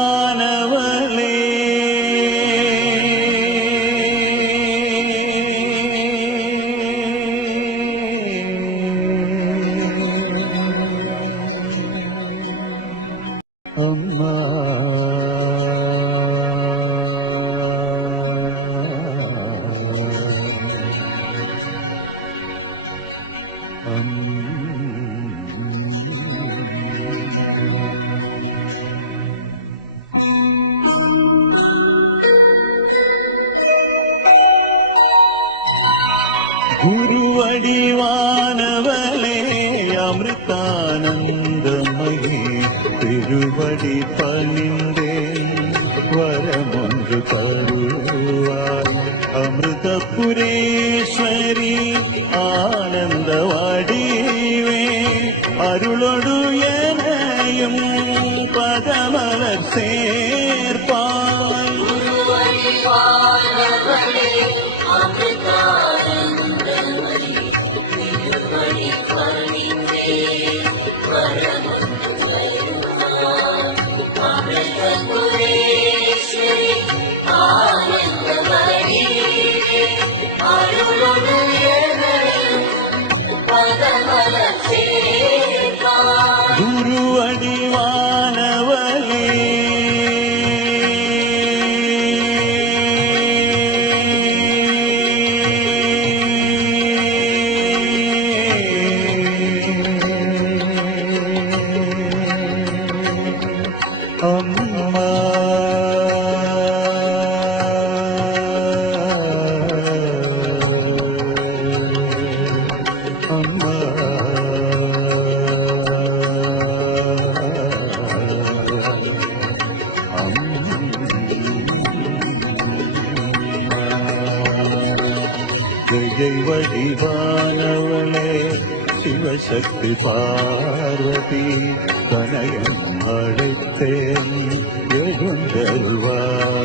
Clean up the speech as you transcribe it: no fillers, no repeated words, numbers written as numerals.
குருவடிவானவளே அம்மா குருவடிவானவளே அமிர்தானந்தமயே திருவடி பணிந்தேன் வரமொன்று தருவாய் அமிர்தபுரேஸ்வரி ஆனந்த வடிவே அருளொடு எனையும் பதமலர் சேர்ப்பாய் குருவடிவானவளே அம்மா அம்மா ஜெய் வடிவானவளே சிவசக்தி பார்வதி தனயம் அழைத்தேன் எழுந்தருள்வாய்